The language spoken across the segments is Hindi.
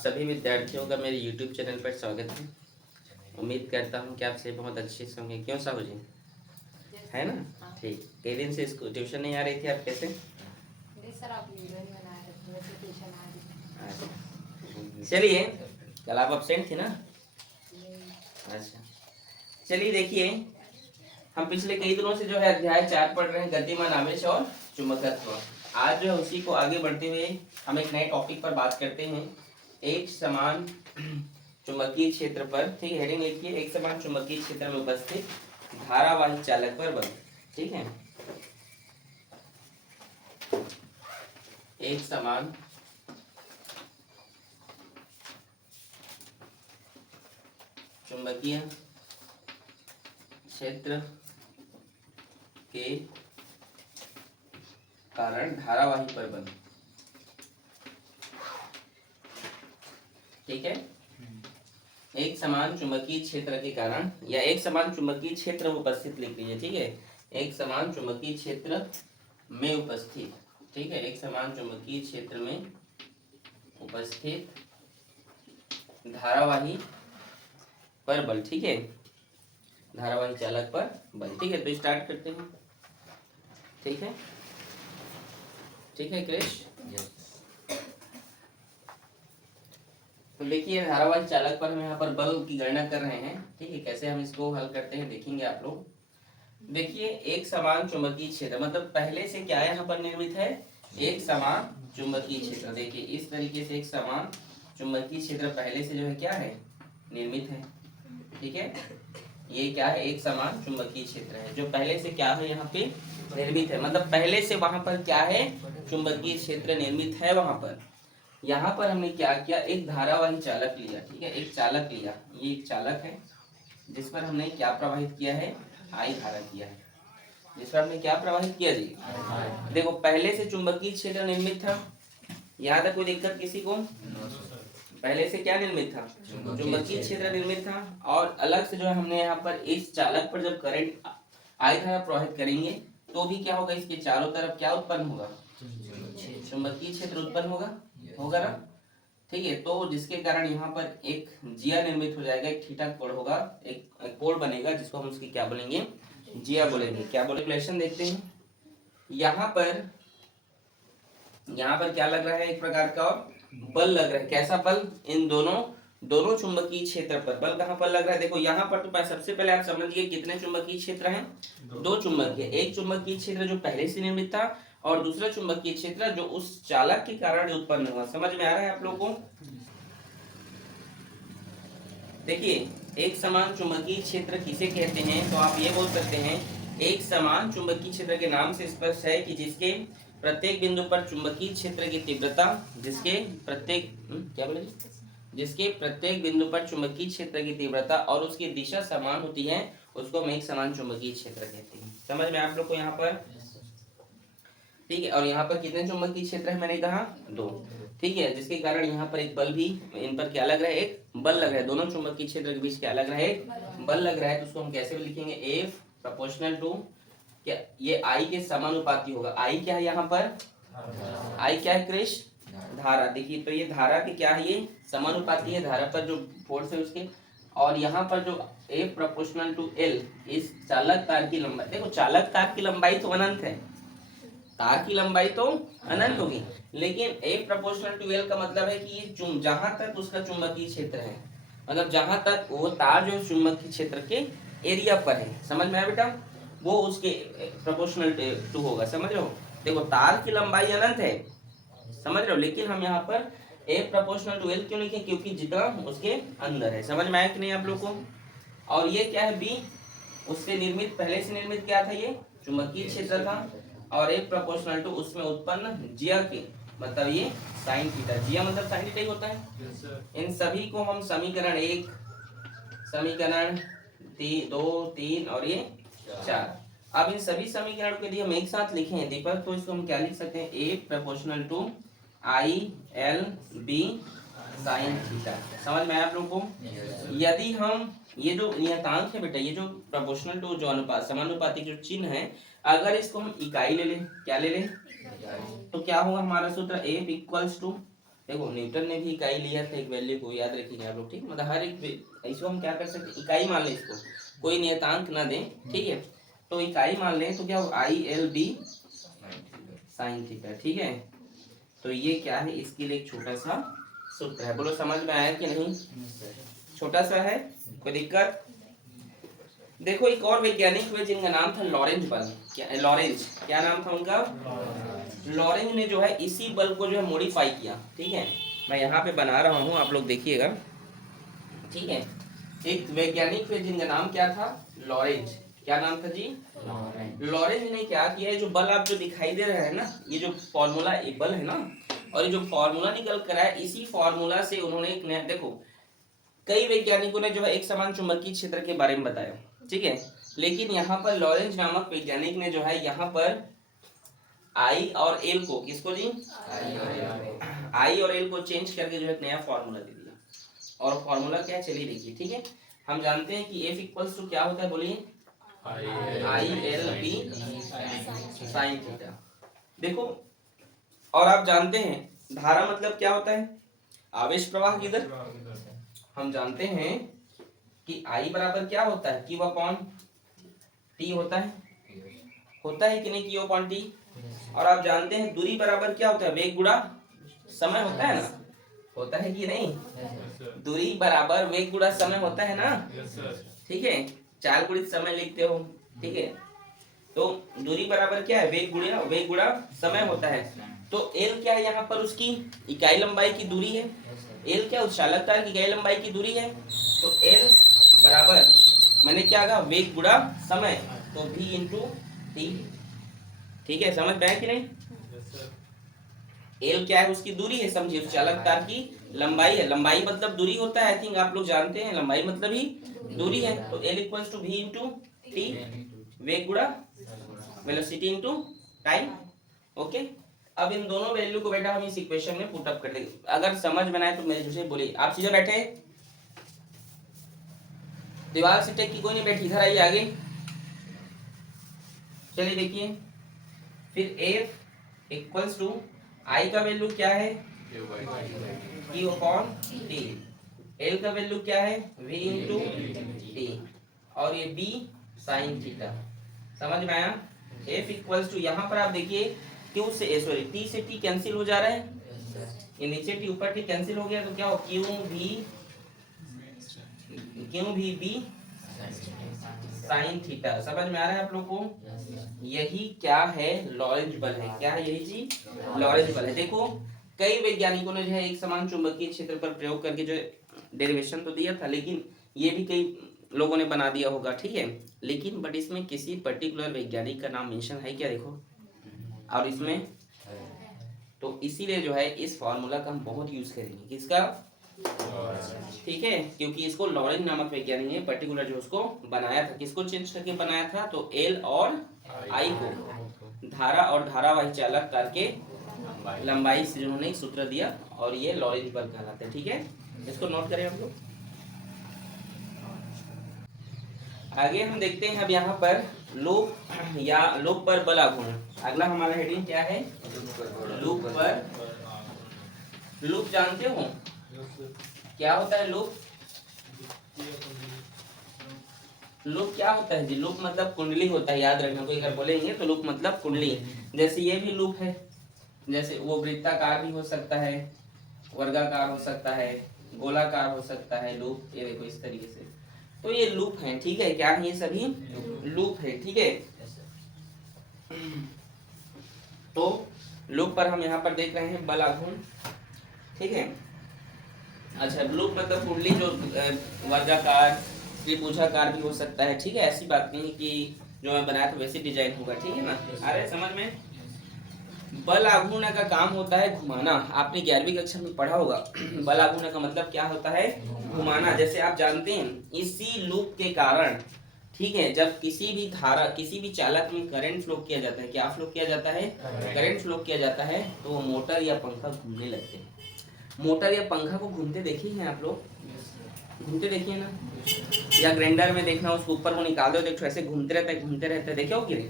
सभी विद्यार्थियों का मेरे YouTube चैनल पर स्वागत है। उम्मीद करता हूँ कि आप सभी बहुत अच्छे से होंगे। क्यों साहू जी, है ना? ठीक। कई दिन से इसको ट्यूशन नहीं आ रही थी, आप कैसे? नहीं सर, आप वीडियो नहीं बना रहे थे, वैसे ट्यूशन आ रही थी। चलिए, कल आप अपसेंट थी ना? नहीं। अच्छा, चलिए देखिए, हम पिछले कई दिनों से जो है अध्याय 4 पढ़ रहे हैं, गतिमान आवेश और चुंबकत्व। आज जो है उसी को आगे बढ़ते हुए हम एक नए टॉपिक पर बात करते हैं, एक समान चुंबकीय क्षेत्र पर। ठीक है, हेडिंग लिखिए, एक समान चुंबकीय क्षेत्र में उपस्थित धारावाही चालक पर बल। ठीक है, एक समान चुंबकीय क्षेत्र के कारण धारावाही पर बल। ठीक है, एक समान चुंबकीय क्षेत्र के कारण या एक समान चुंबकीय क्षेत्र में उपस्थित लिख लीजिए। ठीक है, एक समान चुंबकीय क्षेत्र में उपस्थित। ठीक है, एक समान चुंबकीय क्षेत्र में उपस्थित धारावाही पर बल। ठीक है, धारावाही चालक पर बल। ठीक है, तो स्टार्ट करते हैं। ठीक है, ठीक है क्रिश। तो देखिए, धारावाही चालक पर हम यहाँ पर बल की गणना कर रहे हैं। ठीक है, कैसे हम इसको हल करते हैं देखेंगे आप लोग। देखिए, एक समान चुंबकीय क्षेत्र मतलब पहले से क्या यहाँ पर निर्मित है, एक समान चुंबकीय क्षेत्र। देखिए इस तरीके से एक समान चुंबकीय क्षेत्र पहले से जो है क्या है, निर्मित है। ठीक है, ये क्या है, एक समान चुंबकीय क्षेत्र है जो पहले से क्या है यहाँ पे निर्मित है। मतलब पहले से वहां पर क्या है, चुंबकीय क्षेत्र निर्मित है वहां पर। यहाँ पर हमने क्या किया, एक धारावाही चालक लिया। ठीक है, एक चालक लिया, ये एक चालक है जिस पर हमने क्या प्रवाहित किया है, आई धारा किया है। जिस पर हमने क्या प्रवाहित किया जी, देखो पहले से चुंबकीय क्षेत्र निर्मित था। यहाँ तक कोई दिक्कत किसी को? पहले से क्या निर्मित था, चुंबकीय क्षेत्र निर्मित था। और अलग से जो है हमने यहाँ पर इस चालक पर जब करंट आई धारा प्रवाहित करेंगे तो भी क्या होगा, इसके चारों तरफ क्या उत्पन्न होगा, चुंबकीय क्षेत्र उत्पन्न होगा, होगा ना? ठीक है, तो जिसके कारण यहाँ पर एक जिया निर्मित हो जाएगा, एक थीटा कोण होगा, एक कोण बनेगा जिसको हम उसकी क्या बोलेंगे, जिया बोलेंगे। क्या बोले, कैलकुलेशन देखते हैं। यहाँ पर क्या लग रहा है, एक प्रकार का बल लग रहा है। कैसा बल, इन दोनों चुंबकीय क्षेत्र पर बल कहाँ पर लग रहा है। देखो यहाँ पर तो सबसे पहले आप समझिए कितने चुंबकीय क्षेत्र हैं, दो चुंबकीय। एक चुंबकीय क्षेत्र जो पहले से निर्मित था और दूसरा चुंबकीय क्षेत्र जो उस चालक के कारण उत्पन्न हुआ। समझ में आ रहा है आप लोगों को? देखिए, एक समान चुंबकीय क्षेत्र किसे कहते हैं, तो आप ये बोल सकते हैं, एक समान चुंबकीय क्षेत्र के नाम से स्पष्ट है कि जिसके प्रत्येक बिंदु पर चुंबकीय क्षेत्र की तीव्रता, जिसके प्रत्येक क्या बोले, जिसके प्रत्येक बिंदु पर चुंबकीय क्षेत्र की तीव्रता और उसकी दिशा समान होती है, उसको हम एक समान चुंबकीय क्षेत्र कहते हैं। समझ में आप लोग को यहाँ पर? ठीक है, और यहाँ पर कितने चुंबकीय क्षेत्र है, मैंने कहा दो। ठीक है, जिसके कारण यहाँ पर एक बल भी, इन पर क्या लग रहा है, एक बल लग रहा है। दोनों चुंबकीय क्षेत्र के बीच क्या लग रहा है, एक बल लग रहा है। तो उसको हम कैसे भी लिखेंगे, F प्रोपोर्शनल टू क्या, ये I के समानुपाती होगा। I क्या है यहाँ पर, I क्या है क्रिश, धारा। देखिए तो ये धारा की क्या है, ये समानुपाती है, धारा पर जो फोर्स है उसके। और यहाँ पर जो F प्रोपोर्शनल टू L, इस चालक तार की लंबाई। देखो चालक तार की लंबाई तो अनंत है, तार की लंबाई तो अनंत होगी, लेकिन एक प्रोपोर्शनल टू एल का मतलब है कि ये जहां तक उसका चुंबकीय क्षेत्र है, मतलब जहां तक वो तार जो चुंबकीय क्षेत्र के एरिया पर है, समझ में आया बेटा, वो उसके प्रोपोर्शनल टू होगा। समझ रहे हो? देखो तार की लंबाई अनंत है, समझ रहे हो, लेकिन हम यहाँ पर ए प्रोपोर्शनल टू एल क्यों लिखे, क्योंकि जितना उसके अंदर है। समझ में आया कि नहीं आप लोग को? और ये क्या है, बी, उससे निर्मित, पहले से निर्मित क्या था, ये चुंबकीय क्षेत्र था। और एक प्रोपोर्शनल टू उसमें उत्पन्न जिया के, मतलब ये साइन थीटा, जिया मतलब साइन थीटा ही होता है। इन सभी को हम समीकरण 1, समीकरण 2, 3 और ये 4, अब इन सभी समीकरण को यदि हम एक साथ लिखें दीपक, तो इसको हम क्या लिख सकते हैं, A proportional to I L B sine theta. समझ में आया आप लोगों को? यदि हम ये जो नियतांक है बेटा, ये जो प्रोपोर्शनल टू जो अनुपात, समानुपाती जो चिन्ह है, अगर इसको हम इकाई ले लें, क्या ले लें, तो क्या होगा हमारा सूत्र, F इक्वल्स टू, देखो न्यूटन ने भी इकाई लिया था एक वैल्यू को, याद रखिएगा आप लोग, ठीक। मतलब हर एक इसको हम क्या कर सकते हैं, इकाई मान लें इसको, कोई नियतांक ना दें, ठीक है। तो इकाई मान लें तो क्या हो, ILB साइन थीटा, ठीक है। तो ये क्या है, इसके लिए एक छोटा सा सूत्र है। बोलो समझ में आया कि नहीं? छोटा सा है, कोई दिक्कत? देखो एक और वैज्ञानिक हुए जिनका नाम था लॉरेंज बल। लॉरेंज, क्या नाम था उनका? लॉरेंज ने जो है इसी बल को जो है मॉडिफाई किया, ठीक है। मैं यहाँ पे बना रहा हूँ, आप लोग देखिएगा, ठीक है। एक वैज्ञानिक हुए जिनका नाम क्या था, लॉरेंज। क्या नाम था जी? लॉरेंज ने क्या किया है, जो बल आप जो दिखाई दे रहे हैं ना, ये जो फॉर्मूला एक बल है ना, और ये जो फॉर्मूला निकल कर आया, इसी फॉर्मूला से उन्होंने एक नया, देखो कई वैज्ञानिकों ने जो है एक समान चुंबकीय क्षेत्र के बारे में बताया, ठीक है। लेकिन यहाँ पर लॉरेंज नामक वैज्ञानिक ने जो है यहाँ पर आई और एल को, किसको जी? आई और एल को चेंज करके जो है एक नया फॉर्मूला दे दिया। और फॉर्मूला क्या है, चलिए देखिए, ठीक है। हम जानते हैं कि F इक्वल्स टू क्या होता है, बोलिए? ILB sine theta. देखो, और आप जानते हैं धारा मतलब क्या होता है, आवेश प्रवाह किधर। हम जानते हैं कि I बराबर क्या होता है, Q अपॉन T होता है कि नहीं, Q अपॉन T। और आप जानते हैं दूरी बराबर क्या होता है, वेग गुणा समय होता है ना, होता है कि नहीं? दूरी बराबर वेग गुणा समय होता है ना, ठीक है। चाल गुणित समय लिखते हो, ठीक है। तो दूरी बराबर क्या है, वेग गुणा समय होता है। तो L क्या है, यहाँ पर उसकी इकाई लंबाई की दूरी है। L क्या, उस चालक तार की इकाई लंबाई की दूरी है। तो L बराबर मैंने क्या कहा, वेग गुणा समय, तो V इंटू T, ठीक है। समझ में आया कि नहीं? L क्या है, उसकी दूरी है, समझिए उस चालक तार की लंबाई है। लंबाई मतलब दूरी होता है, आई थिंक आप लोग जानते हैं, लंबाई मतलब ही दूरी है। तो L equals to V into T, वेग गुणा वेलोसिटी इंटू टाइम, ओके। अब इन दोनों वैल्यू को बेटा हम इस इक्वेशन में पुट अप कर देंगे। अगर समझ में आए तो मेरे जैसे बोलिए। आप सीधे बैठे, दीवार से टेक की कोई नहीं बैठी, इधर आइए आगे, चलिए देखिए। फिर F इक्वल्स टू I का वैल्यू क्या है, Q अपॉन T। L का वैल्यू क्या है, V इंटू T। और ये B साइन थीटा। समझ में आया? F इक्वल्स टू, यहाँ पर आप देखिए Q से T से T कैंसिल हो जा रहा है, ये नीचे T ऊपर T कैंसिल हो गया, तो क्या हो, Q भी B साइन थीटा। समझ में आ रहा है आप लोग को? यही क्या है, लॉरेंज बल है। क्या है यही जी, लॉरेंज बल है। देखो कई वैज्ञानिकों ने जो है एक समान चुंबकीय क्षेत्र पर प्रयोग करके जो डेरिवेशन तो दिया था, लेकिन ये भी कई लोगों ने बना दिया होगा, ठीक है। लेकिन बट इसमें किसी पर्टिकुलर वैज्ञानिक का नाम मेंशन है क्या, देखो, और इसमें तो इसीलिए जो है इस फॉर्मूला का हम बहुत यूज करेंगे, किसका, ठीक है। क्योंकि इसको लॉरेंज नामक वैज्ञानिक ने पर्टिकुलर जो उसको बनाया था, किसको चेंज करके बनाया था, तो L और I को धारा और धारावाही चालक तार के लंबाई से जिन्होंने एक सूत्र दिया, और ये लॉरेंज बल कहलाते हैं, ठीक है। इसको नोट करें हम लोग। आगे हम देखते हैं अब यहाँ पर लूप या लूप पर बल आघूर्ण। अगला हमारा हेडिंग क्या है, लूप पर। लूप जानते हो क्या होता है, लूप क्या होता है जी? लूप मतलब कुंडली होता है, याद रखना। कोई अगर बोलेंगे तो लूप मतलब कुंडली। जैसे ये भी लूप है, जैसे वो वृत्ताकार भी हो सकता है, वर्गाकार हो सकता है, गोलाकार हो सकता है लूप, ये देखो इस तरीके से। तो ये लूप है, ठीक है। क्या है, ये सभी लूप है, ठीक है। तो लूप पर हम यहाँ पर देख रहे हैं बल आघूर्ण, ठीक है। अच्छा, लूप मतलब कुंडली, जो वर्गाकार त्रिभुजाकार भी हो सकता है, ठीक है। ऐसी बात नहीं कि जो मैं बनाया था वैसे डिजाइन होगा, ठीक है ना। अरे समझ में। बल आघूर्ण का काम होता है घुमाना। आपने 11वीं कक्षा में पढ़ा होगा। बल आघूर्ण का मतलब क्या होता है, घुमाना। जैसे आप जानते हैं इसी लूप के कारण, ठीक है, जब किसी भी धारा, किसी भी चालक में करंट फ्लो किया जाता है, क्या फ्लो किया जाता है, करंट फ्लो किया जाता है, तो वो मोटर या पंखा घूमने लगते हैं। मोटर या पंखा को घूमते देखे हैं आप लोग, घूमते देखिए ना, या ग्राइंडर में देखना, उसको ऊपर को निकाल दो तो ऐसे घूमते रहता है, देखे हो कि नहीं?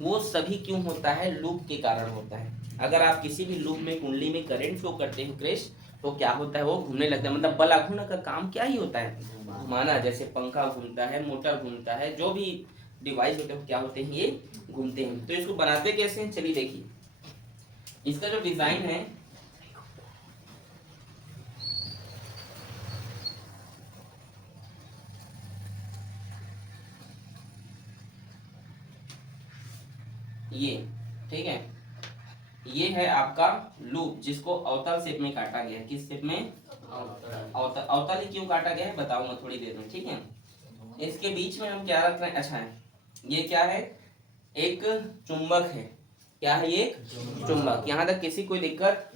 वो सभी क्यों होता है, लूप के कारण होता है। अगर आप किसी भी लूप में कुंडली में करंट फ्लो करते हो क्रिश, तो क्या होता है, वो घूमने लगता है। मतलब बल आघूर्ण का काम क्या ही होता है, घुमाना। जैसे पंखा घूमता है, मोटर घूमता है, जो भी डिवाइस होते हैं क्या होते हैं, ये घूमते हैं। तो इसको बनाते कैसे हैं, चलिए देखिए। इसका जो डिजाइन है, ये ठीक है, ये है आपका लूप जिसको अवतल शेप में काटा गया है। किस शेप में, अवतल। अवतल ही क्यों काटा गया है बताऊंगा थोड़ी देर में, ठीक है। इसके बीच में हम क्या रख रहे हैं, अच्छा है, ये क्या है, एक चुंबक है। क्या है ये, एक चुंबक। यहाँ तक किसी कोई दिक्कत,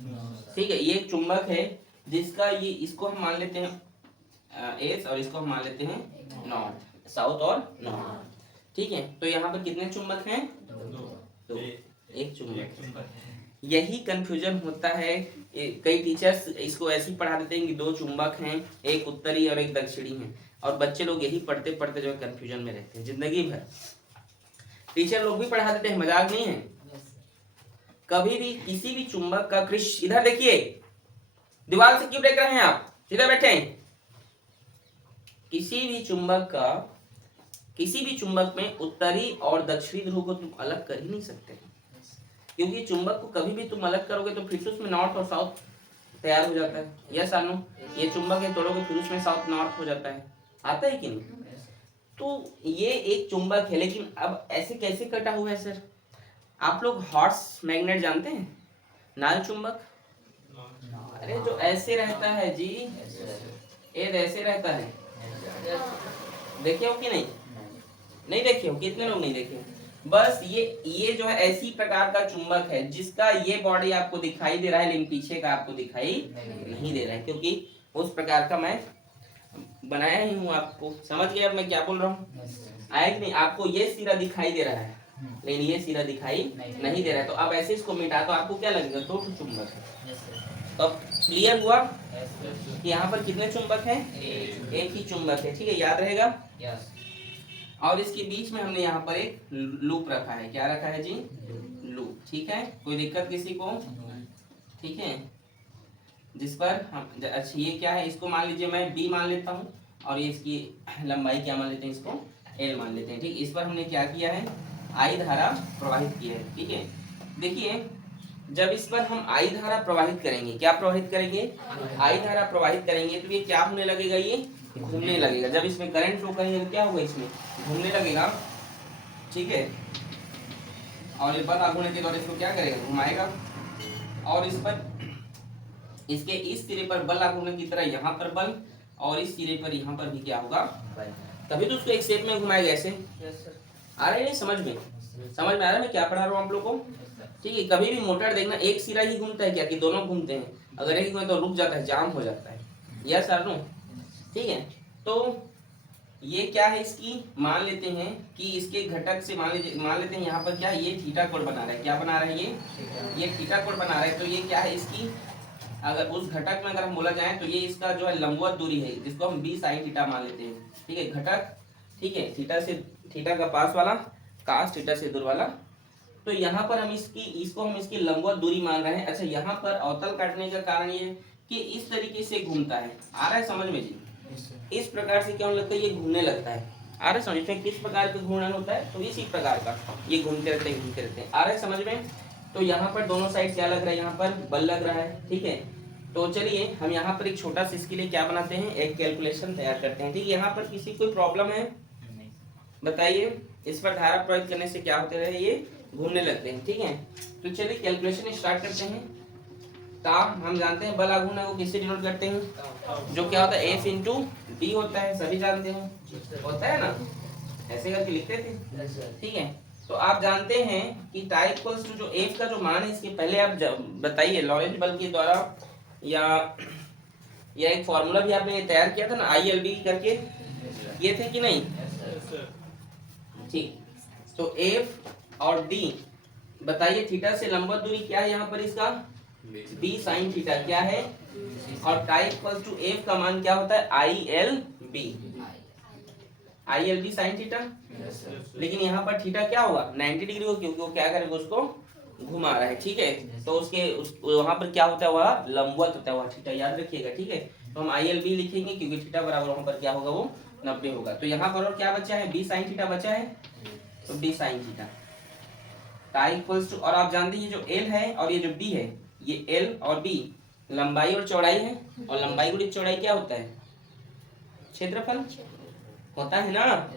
ठीक है। ये एक चुंबक है जिसका ये, इसको हम मान लेते हैं एस और इसको हम मान लेते हैं नॉर्थ, साउथ और नॉर्थ, ठीक है। तो यहाँ पर कितने चुंबक हैं, दो, एक चुंबक। यही कंफ्यूजन होता है, कई टीचर्स इसको ऐसे ही पढ़ा देते हैं कि दो चुंबक हैं, एक उत्तरी और एक दक्षिणी है, और बच्चे लोग यही पढ़ते पढ़ते जो है कंफ्यूजन में रहते हैं जिंदगी भर। टीचर लोग भी पढ़ा देते हैं, मजाक नहीं है। कभी भी किसी भी चुंबक का कृष, इधर देखिए, दीवार से क्यों देख रहे हैं आप, सीधे बैठे हैं। किसी भी चुंबक का, किसी भी चुंबक में उत्तरी और दक्षिणी ध्रुव को तुम अलग कर ही नहीं सकते, क्योंकि चुंबक को कभी भी तुम अलग करोगे तो फिर से उसमें नॉर्थ और साउथ तैयार हो जाता है। यस आर नो, ये चुंबक है, तोड़ोगे फिर उसमें साउथ नॉर्थ हो जाता है, आता है कि नहीं। तो ये एक चुंबक है, लेकिन अब ऐसे कैसे कटा हुआ है सर। आप लोग हॉर्स मैग्नेट जानते हैं, नाल चुंबक। अरे जो ऐसे रहता है जी, ये ऐसे रहता है, देखे हो कि नहीं, नहीं देखे हो, कितने लोग नहीं देखे। बस ये जो है ऐसी प्रकार का चुंबक है जिसका ये बॉडी आपको दिखाई दे रहा है, लेकिन पीछे का आपको दिखाई नहीं दे रहा है, क्योंकि उस प्रकार का मैं बनाया ही हूँ। आपको समझ गया अब मैं क्या बोल रहा हूँ, आया कि नहीं। आपको ये सिरा दिखाई दे रहा है, लेकिन ये सिरा दिखाई नहीं दे रहा है। तो अब ऐसे इसको मिटा तो आपको क्या लगेगा, दो चुंबक है। तो अब क्लियर हुआ कि यहाँ पर कितने चुंबक हैं, एक ही चुंबक है, ठीक है, याद रहेगा। और इसके बीच में हमने यहाँ पर एक लूप रखा है, क्या रखा है जी, लूप, ठीक है। कोई दिक्कत किसी को, ठीक है। जिस पर हम, अच्छा ये क्या है, इसको मान लीजिए मैं बी मान लेता हूँ, और ये इसकी लंबाई क्या मान लेते हैं, इसको एल मान लेते हैं, ठीक। इस पर हमने क्या किया है, आई धारा प्रवाहित की है, ठीक है। देखिए जब इस पर हम आई धारा प्रवाहित करेंगे, क्या प्रवाहित करेंगे, आई धारा प्रवाहित करेंगे, तो ये क्या होने लगेगा, ये घूमने लगेगा। जब इसमें करंट फ्लो करेंगे तो क्या होगा, इसमें घूमने लगेगा, ठीक है। और ये बल आघूर्ण के द्वारा इसको क्या करेगा, घुमाएगा। और इस पर, इसके इस सिरे पर बल आघूर्ण की तरह यहाँ पर बल, और इस सिरे पर यहाँ पर भी क्या होगा, तभी तो उसको एक शेप में घुमाएगा ऐसे। आ रहा है समझ में, समझ में आ रहा है मैं क्या पढ़ा रहा हूँ आप लोगों को, ठीक है। कभी भी मोटर देखना, एक सिरा ही घूमता है क्या, कि दोनों घूमते हैं, अगर एक घूमे तो रुक जाता है, जाम हो जाता है, यस और नो, ठीक है। तो ये क्या है, इसकी मान लेते हैं कि इसके घटक से मान लेते हैं यहाँ पर क्या, ये थीटा कोण बना रहा है, क्या बना रहा है, ये थीटा कोण बना रहा है। तो ये क्या है, इसकी अगर उस घटक में अगर हम बोला जाए तो ये इसका जो है लंबवत दूरी है, जिसको हम बी साइन थीटा मान लेते हैं, ठीक है, घटक, ठीक है। थीटा से, थीटा का पास वाला, कास थीटा से दूर वाला। तो यहाँ पर हम इसको हम इसकी लंबवत दूरी मान रहे हैं। अच्छा, यहाँ पर अवतल काटने का कारण ये कि इस तरीके से घूमता है, आ रहा है समझ में जी, इस प्रकार से क्या लगता है, ये घूमने लगता है, आ रहा है समझ में, किस प्रकार का घूर्णन होता है, तो इसी प्रकार का ये घूमते रहते हैं, आ रहा है समझ में। तो यहाँ पर दोनों साइड क्या लग रहा है, यहाँ पर बल लग रहा है, ठीक है। तो चलिए हम यहाँ पर एक छोटा सा इसके लिए क्या बनाते हैं, एक कैलकुलेशन तैयार करते हैं, ठीक है। यहाँ पर किसी कोई प्रॉब्लम है बताइए, इस पर धारा प्रयोग करने से क्या होते रहे, ये घूमने लगते हैं, ठीक है। तो चलिए कैलकुलेशन स्टार्ट करते हैं। ताप हम जानते हैं, बल आघूर्ण को किससे डिनोट करते हैं, जो क्या होता है, एफ इंटू डी होता है, सभी जानते हैं, होता है ना, ऐसे करके लिखते थे, ठीक है। तो आप जानते हैं कि टाई इक्वल्स टू जो एफ का जो मान है, इसके पहले आप बताइए लॉरेंट बल के द्वारा, या एक फॉर्मूला भी आपने तैयार किया था ना, ILB करके, ये थे कि नहीं, ठीक। तो एफ और डी, बताइए थीटा से लंबवत दूरी क्या है, यहाँ पर इसका बी साइन थीटा क्या है, और टाई इक्वल्स टू एफ का मान क्या होता है, ILB साइन थीटा। लेकिन यहाँ पर थीटा क्या होगा, 90 डिग्री हो, क्योंकि वो क्या करेगा, उसको घुमा रहा है, ठीक है। तो उसके वहां पर क्या होता है, वह लंबवत होता है, वह थीटा याद रखिएगा, ठीक है। तो हम ILB लिखेंगे क्योंकि थीटा बराबर वहां पर क्या होगा, वो 90 होगा। तो यहाँ पर और क्या बचा है, b sin थीटा बचा है, तो b sin theta equals to, और आप जानते हैं जो l है और ये जो b है, ये l और b लंबाई और चौड़ाई है, और लंबाई गुणित चौड़ाई क्या होता है, क्षेत्रफल होता है ना।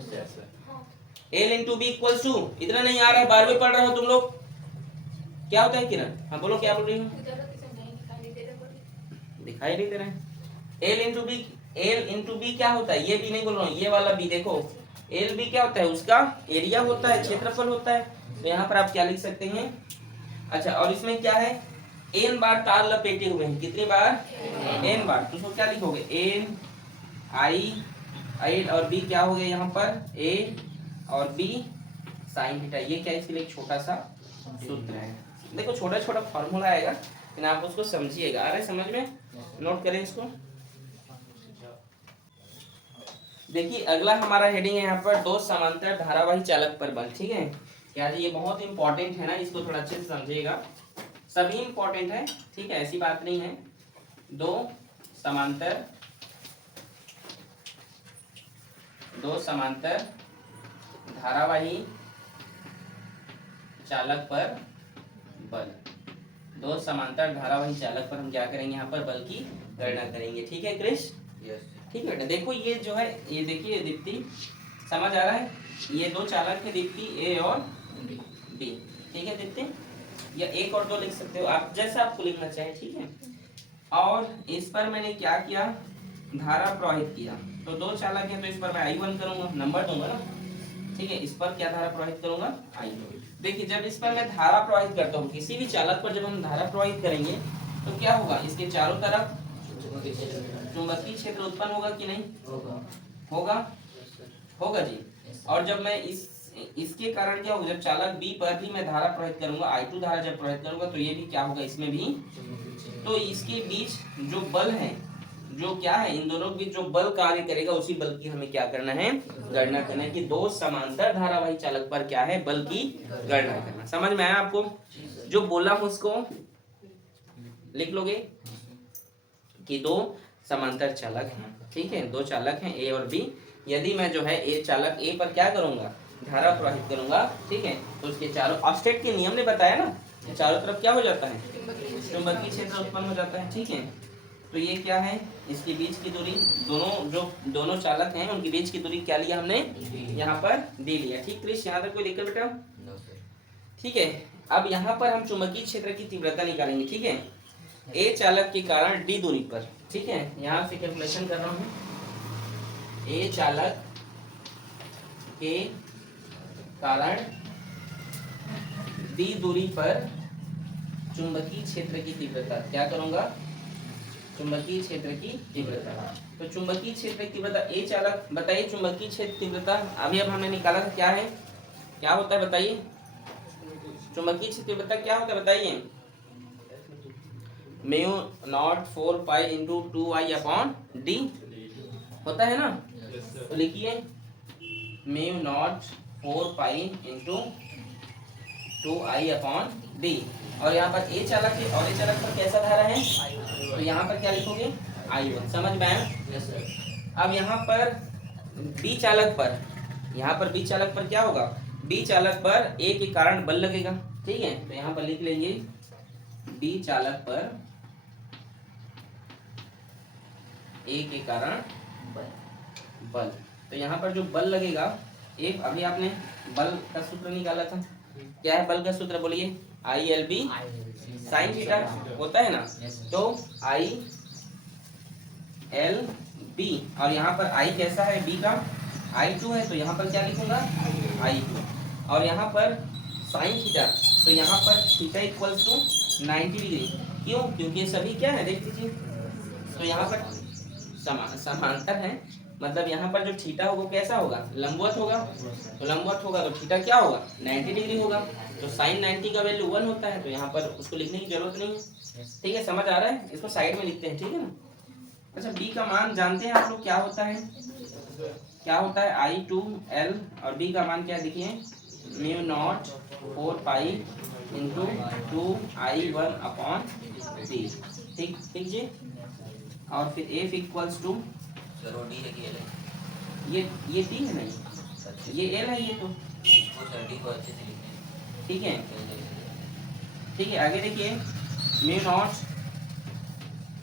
l into B equals to, इतना नहीं आ रहा है, 12वीं पढ़ रहे हो तुम लोग, क्या होता है किरण, हाँ बोलो क्या बोल रही हो, दिखाई नहीं दे रहा है। एल इंटू बी क्या होता है, ये भी नहीं बोल रहा हूँ, ये वाला बी देखो, एल बी क्या होता है, उसका एरिया होता है, क्षेत्रफल होता है। तो यहाँ पर आप क्या लिख सकते हैं, अच्छा, और इसमें क्या है, एन बार तार लपेटे हुए हैं, कितनी बार, एन बार। तो उसको क्या लिखोगे, एन आई, एल और बी क्या हो गया यहाँ पर, ए और बी साइन थीटा। ये क्या है, इसके लिए एक छोटा सा सूत्र है, देखो छोटा छोटा फॉर्मूला आएगा, लेकिन आप उसको समझिएगा, आ रहा है समझ में, नोट करें इसको। देखिए अगला हमारा हेडिंग है यहाँ पर, दो समांतर धारावाही चालक पर बल, ठीक है। क्या जी, ये बहुत इंपॉर्टेंट है ना, इसको थोड़ा अच्छे से समझिएगा, सभी इंपॉर्टेंट है, ठीक है, ऐसी बात नहीं है। दो समांतर धारावाही चालक पर बल, दो समांतर धारावाही चालक पर हम क्या करेंगे, यहाँ पर बल की गणना करेंगे, ठीक है क्रिश, ठीक है बेटा। देखो ये जो है, ये देखिए दीप्ति, समझ आ रहा है, ये दो चालक है दीप्ति, ए और बी, ठीक है दीप्ति, या एक और दो लिख सकते हो आप, जैसा आपको लिखना चाहे, ठीक है। और इस पर मैंने क्या किया, धारा प्रवाहित किया, तो दो चालक है तो इस पर मैं I1 करूंगा, नंबर दूंगा ना, ठीक है। इस पर क्या धारा प्रवाहित करूंगा, I1। देखिए जब इस पर मैं धारा प्रवाहित करता हूँ, किसी भी चालक पर जब हम धारा प्रवाहित करेंगे तो क्या होगा, इसके चारों तरफ चुंबकीय क्षेत्र उत्पन्न होगा कि नहीं, होगा जी। और जब मैं इसके कारण क्या होगा, जब चालक बी पर भी मैं धारा प्रवाहित करूंगा, I2 धारा जब प्रवाहित करूंगा, तो ये भी क्या होगा, इसमें भी, तो इसके बीच जो बल है, जो क्या है, इन दोनों के बीच जो बल कार्य करेगा, उसी बल की हमें क्या करना है, गणना करना है, कि दो समांतर धारावाही चालक पर क्या है, बल की गणना करना। समझ में आया आपको, जो बोला हूं उसको लिख लोगे, कि दो समांतर चालक हैं, ठीक है, दो चालक हैं ए और बी। यदि मैं जो है ए चालक ए पर क्या करूंगा, धारा प्रवाहित करूंगा, ठीक है, तो उसके चारों, ऑस्टेट के नियम ने बताया ना, चारों तरफ क्या हो जाता है, चुंबकीय क्षेत्र उत्पन्न हो जाता है, ठीक है। तो ये क्या है, इसके बीच की दूरी, दोनों चालक हैं उनके बीच की दूरी क्या लिया हमने, यहाँ पर दी लिया, ठीक क्रिश, यहाँ तक कोई दिक्कत बेटा, ठीक है। अब यहाँ पर हम चुंबकीय क्षेत्र की तीव्रता निकालेंगे, ठीक है, ए चालक के कारण डी दूरी पर, ठीक है, यहाँ से कैलकुलेशन कर रहा हूँ, ए चालक के कारण डी दूरी पर चुंबकीय क्षेत्र की तीव्रता, क्या करूंगा, चुंबकीय क्षेत्र की तीव्रता। तो चुंबकीय क्षेत्र की तीव्रता, ए चालक, बताइए चुंबकीय क्षेत्र तीव्रता अभी अब हमने निकाला था, क्या है, क्या होता है बताइए, चुंबकीय क्षेत्र तीव्रता क्या होता है बताइए, mu naught 4 pi into 2I upon D होता है ना। तो लिखिए mu naught 4 pi into 2I upon D, और यहाँ पर ए चालक है और ए चालक पर कैसा धारा है, तो यहाँ पर क्या लिखोगे, I1, समझ में आया। अब यहाँ पर बी चालक पर, यहाँ पर बी चालक पर क्या होगा, बी चालक पर ए के कारण बल लगेगा, ठीक है। तो यहाँ पर लिख लेंगे बी चालक पर ए के कारण बल। तो यहाँ पर जो बल लगेगा, एक अभी आपने बल का सूत्र निकाला था, क्या है बल का सूत्र बोलिए, ILB साइन थीटा होता है ना, तो ILB, और यहाँ पर I कैसा है, B का I2 है, तो यहाँ पर क्या लिखूंगा, I2, और यहाँ पर साइन थीटा, तो यहाँ पर थीटा इक्वल्स टू 90 डिग्री, क्यों, क्योंकि सभी क्या है देख लीजिए, तो यहाँ पर समांतर है, मतलब यहाँ पर जो थीटा होगा कैसा होगा, लंबवत होगा, तो लंबवत होगा तो थीटा क्या होगा, 90 डिग्री होगा, तो साइन 90 का वैल्यू 1 होता है, तो यहाँ पर उसको लिखने की जरूरत नहीं है, ठीक है, समझ आ रहा है, इसको साइड में लिखते हैं, ठीक है ना। अच्छा, बी का मान जानते हैं आप लोग, क्या होता है, I2L, और बी का मान क्या देखिए mu naught 4 pi into 2I1 upon D. ठीक ठीक जी। और फिर एफ इक्वल्स टू, सर वो डी है कि एल है? ये डी है नहीं, ये एल है ये तो। वो सर डी को अच्छे से लिखते हैं। ठीक है ठीक है, आगे देखिए mu naught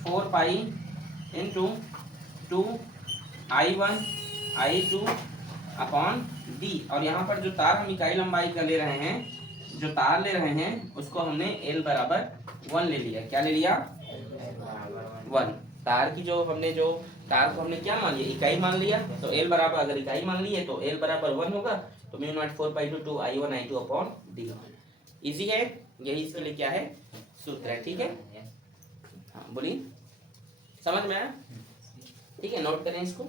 4 pi into 2I1 I2 upon D. और यहाँ पर जो तार हम इकाई लंबाई का ले रहे हैं, जो तार ले रहे हैं उसको हमने L बराबर 1 ले लिया। क्या ले लिया? 1। तार की जो तार को हमने क्या मान लिया? इकाई मान लिया। तो L बराबर, अगर इकाई मान ली है तो L बराबर 1 होगा। तो mu naught 4 pi two 2I1 I2 upon डी। इजी है, यही इसके लिए क्या है? सूत्र है। ठीक है, हाँ बोलिए, समझ में आया? ठीक है, नोट करें इसको।